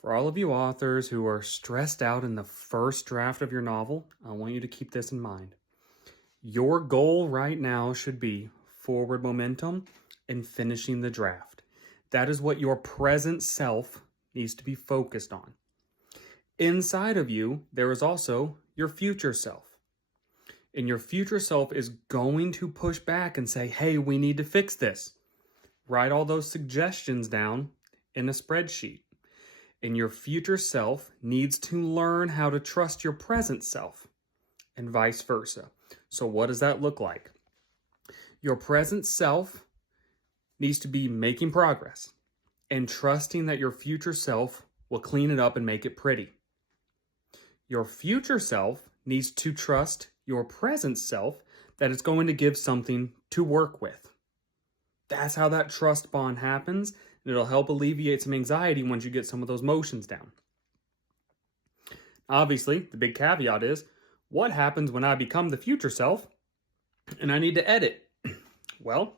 For all of you authors who are stressed out in the first draft of your novel, I want you to keep this in mind. Your goal right now should be forward momentum and finishing the draft. That is what your present self needs to be focused on. Inside of you, there is also your future self. And your future self is going to push back and say, hey, we need to fix this. Write all those suggestions down in a spreadsheet. And your future self needs to learn how to trust your present self and vice versa. So what does that look like? Your present self needs to be making progress and trusting that your future self will clean it up and make it pretty. Your future self needs to trust your present self that it's going to give something to work with. That's how that trust bond happens, and it'll help alleviate some anxiety once you get some of those motions down. Obviously, the big caveat is, what happens when I become the future self and I need to edit? Well,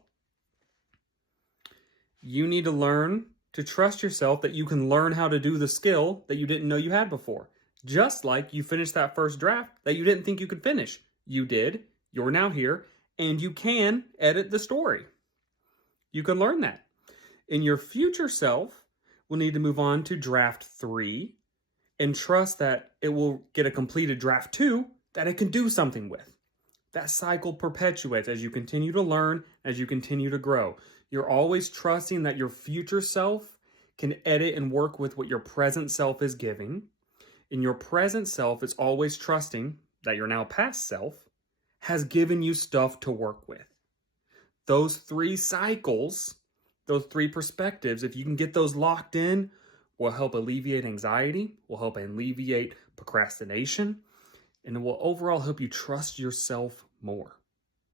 you need to learn to trust yourself that you can learn how to do the skill that you didn't know you had before. Just like you finished that first draft that you didn't think you could finish. You did, you're now here, and you can edit the story. You can learn that. And your future self will need to move on to draft 3 and trust that it will get a completed draft 2 that it can do something with. That cycle perpetuates as you continue to learn, as you continue to grow. You're always trusting that your future self can edit and work with what your present self is giving. And your present self is always trusting that your now past self has given you stuff to work with. Those 3 cycles, those 3 perspectives, if you can get those locked in, will help alleviate anxiety, will help alleviate procrastination, and it will overall help you trust yourself more.